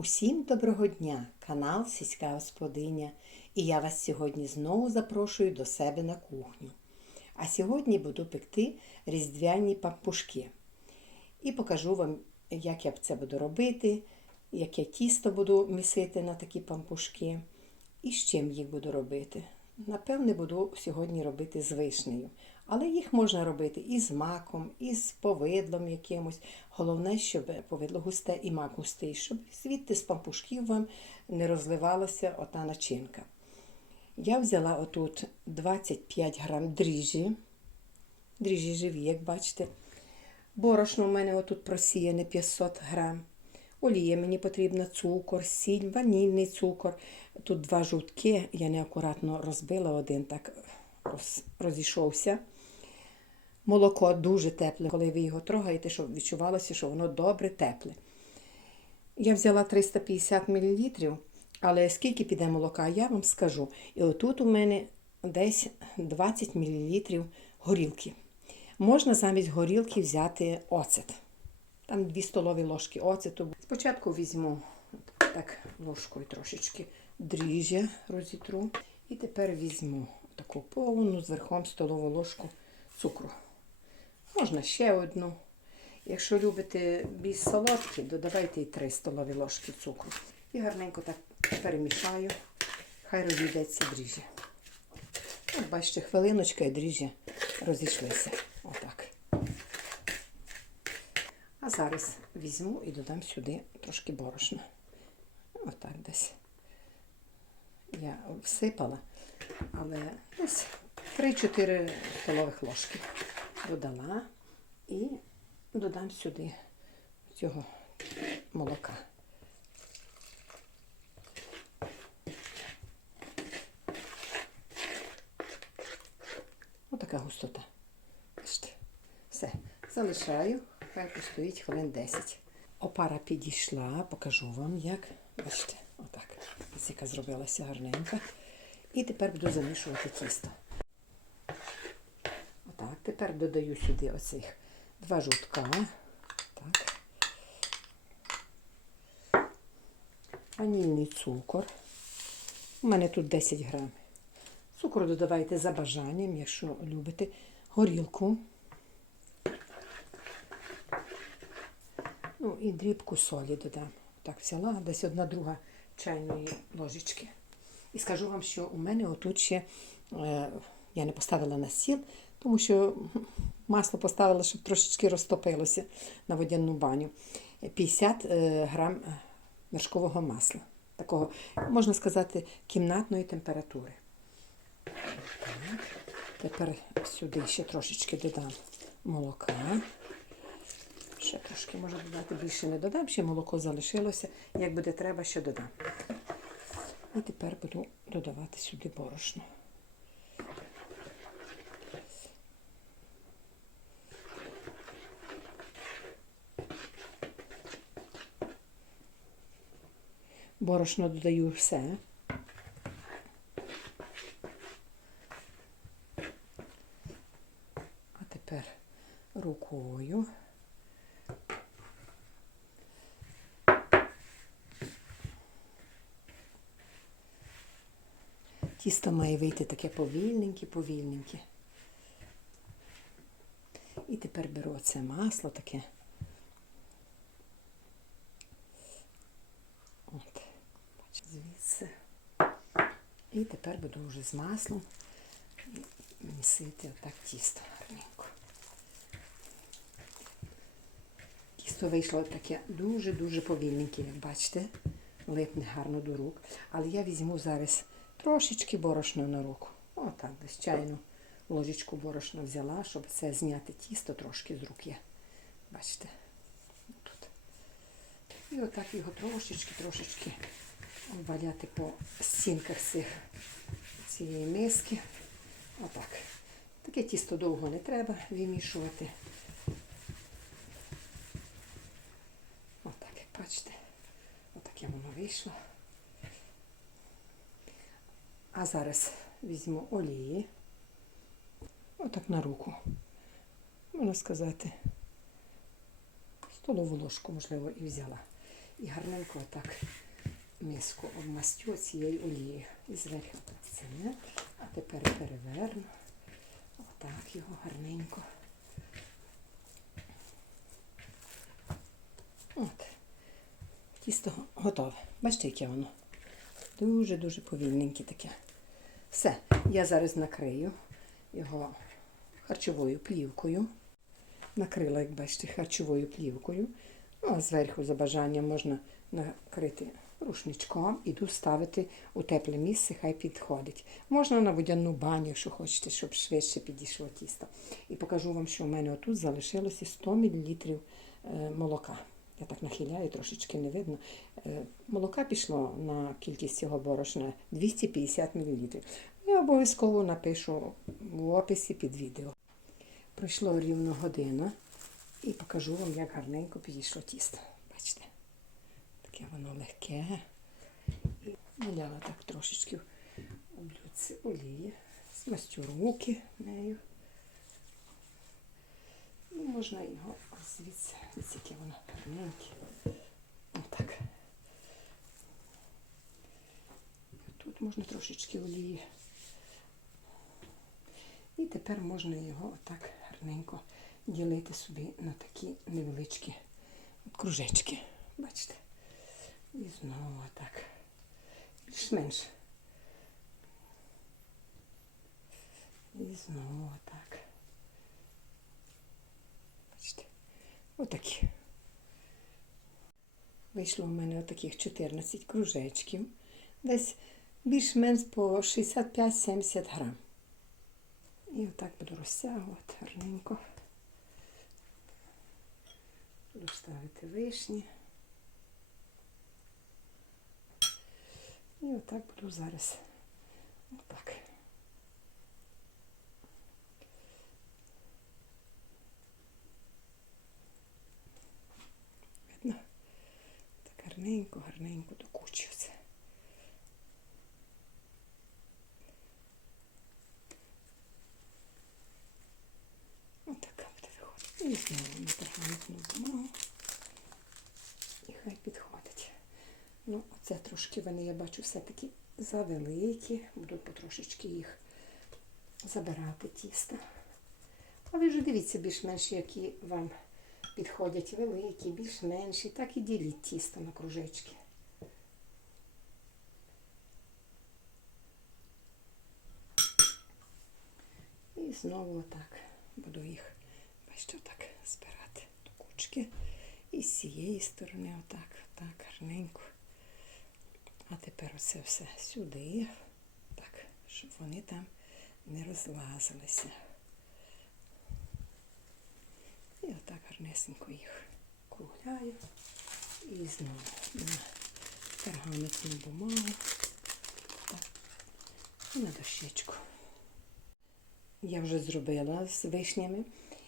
Усім доброго дня! Канал Сільська Господиня. І я вас сьогодні знову запрошую до себе на кухню. А сьогодні буду пекти різдвяні пампушки. І покажу вам, як я це буду робити, яке тісто буду місити на такі пампушки і з чим їх буду робити. Напевне, буду сьогодні робити з вишнею. Але їх можна робити і з маком, і з повидлом якимось. Головне, щоб повидло густе і мак густий, щоб звідти з пампушків вам не розливалася ота начинка. Я взяла отут 25 грам дріжджі. Дріжджі живі, як бачите. Борошно у мене отут просіяне 500 грам. Олія мені потрібна, цукор, сіль, ванільний цукор. Тут два жовтки, я неакуратно розбила один, так роз, розійшовся. Молоко дуже тепле, коли ви його трогаєте, щоб відчувалося, що воно добре тепле. Я взяла 350 мл, але скільки піде молока, я вам скажу. І отут у мене десь 20 мл горілки. Можна замість горілки взяти оцет. Там 2 столові ложки оцету. Спочатку візьму так ложкою трошечки дріжджя розітру. І тепер візьму таку повну з верхом столову ложку цукру. Можна ще одну. Якщо любите більш солодкі, додавайте і 3 столові ложки цукру. І гарненько так перемішаю, хай розійдеться дріжджя. От бачите, хвилиночка і дріжджя розійшлися. Отак. А зараз візьму і додам сюди трошки борошна. Отак десь. Я всипала, але десь 3-4 столових ложки додала і додам сюди цього молока. Отака густота. Все. Залишаю, хай постоїть хвилин 10. Опара підійшла, покажу вам як. Бачите, отак. Яка зробилася гарненька. І тепер буду замішувати тісто. Тепер додаю сюди оцих два жовтка. Так. Ванільний цукор. У мене тут 10 грам. Цукру додавайте за бажанням, якщо любите. Горілку. Ну і дрібку солі додам. Так, взяла десь одна друга чайної ложечки. І скажу вам, що у мене отут ще е, я не поставила на стіл, тому що масло поставила, щоб трошечки розтопилося на водяну баню. 50 е, грам вершкового масла. Такого, можна сказати, кімнатної температури. Тепер сюди ще трошечки додам молока. Ще трошки можу додати, більше не додам, ще молоко залишилося. Як буде треба, що додам. І тепер буду додавати сюди борошно. Борошно додаю все. А тепер рукою. Тісто має вийти таке повільненьке, повільненьке. І тепер беру оце масло таке. От, бачите, звідси. І тепер буду вже з маслом місити отак тісто гарненько. Тісто вийшло таке дуже-дуже повільненьке, як бачите, липне гарно до рук. Але я візьму зараз трошечки борошна на руку. Отак, чайну ложечку борошна взяла, щоб це зняти тісто трошки з руки. Бачите? Тут. І отак його трошечки-трошечки обваляти по стінках цих, цієї миски. Отак. Таке тісто довго не треба вимішувати. Отак, бачите, отаке воно вийшло. А зараз візьму олії. Отак на руку. Можна сказати, столову ложку, можливо, і взяла. І гарненько так миску обмастю цією олією. І зверху це. А тепер переверну. Отак його гарненько. От. Тісто готове. Бачите, яке воно? Дуже-дуже повільненьке таке. Все, я зараз накрию його харчовою плівкою. Накрила, як бачите, харчовою плівкою. Ну, а зверху, за бажанням, можна накрити рушничком і тут ставити у тепле місце, хай підходить. Можна на водяну баню, якщо хочете, щоб швидше підійшло тісто. І покажу вам, що в мене отут залишилося 100 мл е, молока. Я так нахиляю, трошечки не видно. Е, Молока пішло на кількість цього борошна 250 мл. Я обов'язково напишу в описі під відео. Пройшло рівно година і покажу вам, як гарненько підійшло тісто. Таке воно легке. І наляла так трошечки у блюдце олії. Смастю руки нею. Ну, можна його звідси, ось яке воно гарненьке. Отак. Тут можна трошечки олії. І тепер можна його отак гарненько ділити собі на такі невеличкі кружечки. Бачите? І знову отак. Більш-менш. І знову отак. Бачите? Отакі. Вийшло в мене отаких 14 кружечків. Десь більш-менш по 65-70 грам. І отак буду розтягувати гарненько. Буду ставити вишні. І отак буду зараз. Отак. Видно? Так гарненько, гарненько докучу це. Отака буде виходити. І знову на пергаментну бумагу. І хай підходить. Ну, оце трошки вони, я бачу, все-таки завеликі. Буду потрошечки їх забирати тісто. А ви вже дивіться більш-менш, які вам підходять великі, більш-менші. Так і діліть тісто на кружечки. І знову отак буду їх, бачите, отак збирати до кучки. І з цієї сторони отак, отак, гарненько. А тепер оце все сюди, так, щоб вони там не розлазилися. І отак гарнесенько їх кругляю. І знову на пергаментну бумагу. Так. І на дощечку. Я вже зробила з вишнями.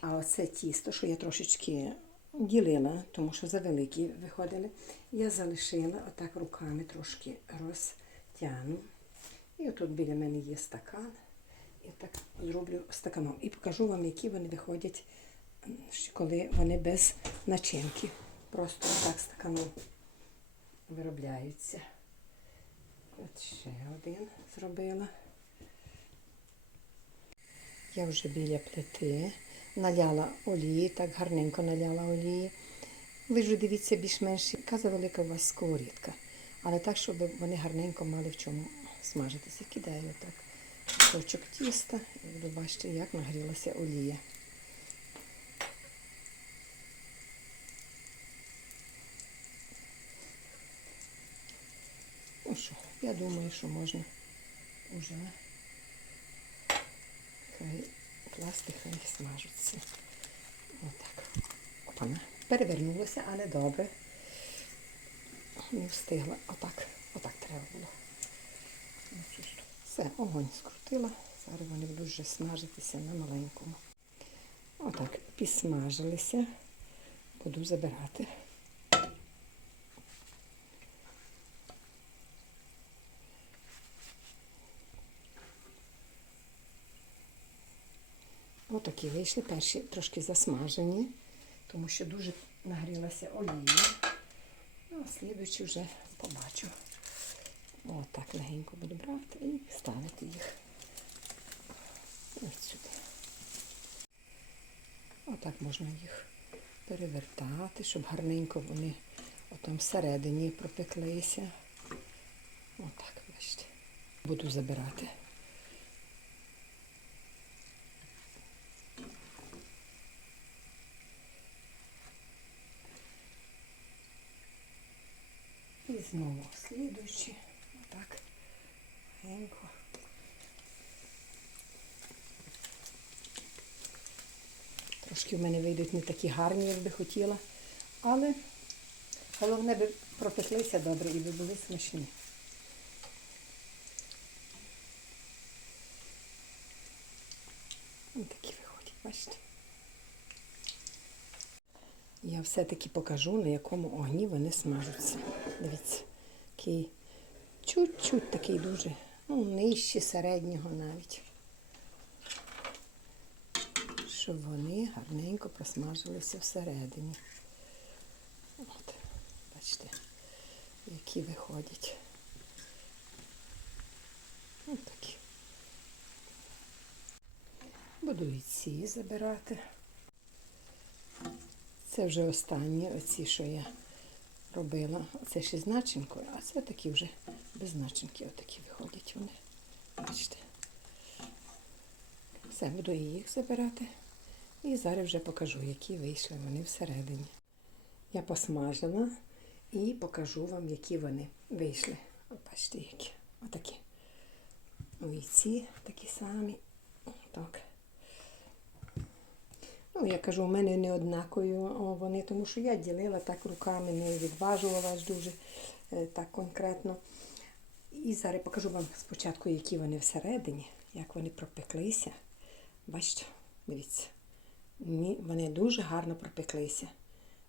А оце тісто, що я трошечки ділила, тому що завеликі виходили, я залишила отак руками трошки розтягну. І отут біля мене є стакан. І так зроблю стаканом. І покажу вам, які вони виходять, коли вони без начинки. Просто так стаканом виробляються. От ще один зробила. Я вже біля плити наляла олії, так гарненько наляла олії. Ви вже дивіться більш-менш, яка завелика у вас сковорідка. Але так, щоб вони гарненько мали в чому смажитися. Кидаю так кусочок тіста і буду бачити, як нагрілася олія. Ну що, я думаю, що можна вже хай пластик хай смажуться. Отак. Опана. Перевернулося, але добре. Не встигла. Отак. Отак треба було. Все, огонь скрутила. Зараз вони будуть вже смажитися на маленькому. Отак, підсмажилися. Буду забирати. Отакі вийшли перші трошки засмажені, тому що дуже нагрілася олія. Ну, А слідуючи вже побачу. Отак легенько буду брати і ставити їх ось сюди. Отак можна їх перевертати, щоб гарненько вони отам всередині пропеклися. Отак, бачите. Буду забирати. І знову слідуючи. Отак. Легенько. Трошки в мене вийдуть не такі гарні, як би хотіла. Але головне би пропеклися добре і би були смачні. Ось такі виходять, бачите. Я все-таки покажу, на якому огні вони смажуться. Дивіться, такий чуть-чуть такий дуже, ну, нижче середнього навіть. Щоб вони гарненько просмажилися всередині. От, бачите, які виходять. Ось такі. Буду і ці забирати. Це вже останні, оці, що я робила. Це ще з начинкою, а це такі вже без начинки. Отакі виходять вони. Бачите. Все, буду і їх забирати. І зараз вже покажу, які вийшли вони всередині. Я посмажила і покажу вам, які вони вийшли. От бачите, які. Отакі. І ці такі самі. Так. Ну, я кажу, у мене не однакові вони, тому що я ділила так руками, не відважувала аж дуже е, так конкретно. І зараз покажу вам спочатку, які вони всередині, як вони пропеклися. Бачите, дивіться. Вони дуже гарно пропеклися.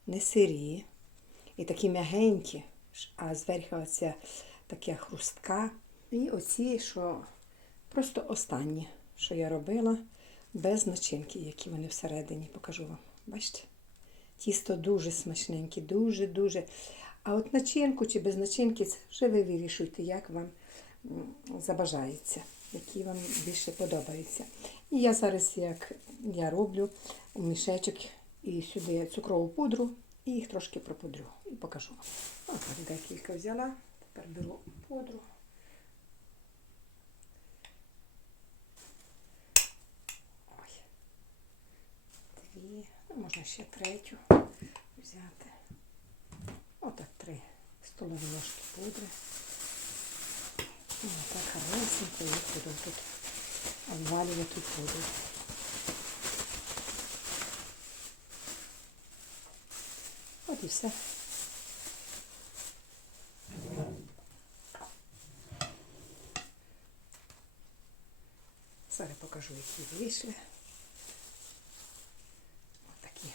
Не сирі і такі м'ягенькі, а зверху оця така хрустка. І оці, що просто останні, що я робила без начинки, які вони всередині. Покажу вам. Бачите? Тісто дуже смачненьке, дуже-дуже. А от начинку чи без начинки, це вже ви вирішуєте, як вам забажається, які вам більше подобаються. І я зараз, як я роблю, у мішечок і сюди цукрову пудру, і їх трошки пропудрю. І покажу вам. Отак декілька взяла. Тепер беру пудру. Дві, ну, можна ще третю взяти. Отак три столові ложки пудри. Отак гарнесенько їх буду тут обвалювати пудру. От і все. Зараз покажу, які вийшли. Ось такі.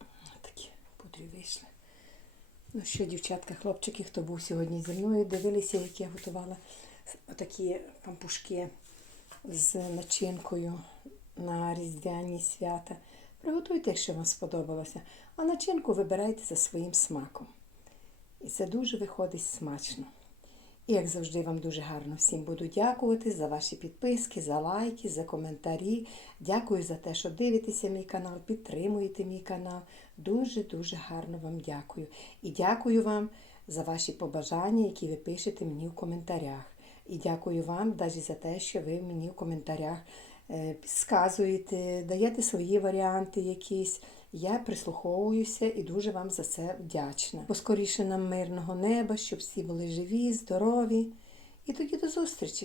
Ось такі пудрі вийшли. Ну що, дівчатка, хлопчики, хто був сьогодні зі мною, дивилися, як я готувала отакі пампушки з начинкою на різдвяні свята. Приготуйте, якщо вам сподобалося. А начинку вибирайте за своїм смаком. І це дуже виходить смачно. І як завжди, вам дуже гарно всім буду дякувати за ваші підписки, за лайки, за коментарі. Дякую за те, що дивитеся мій канал, підтримуєте мій канал. Дуже-дуже гарно вам дякую. І дякую вам за ваші побажання, які ви пишете мені в коментарях. І дякую вам навіть за те, що ви мені в коментарях е, підсказуєте, даєте свої варіанти якісь. Я прислуховуюся і дуже вам за це вдячна. Поскоріше нам мирного неба, щоб всі були живі, здорові. І тоді до зустрічі!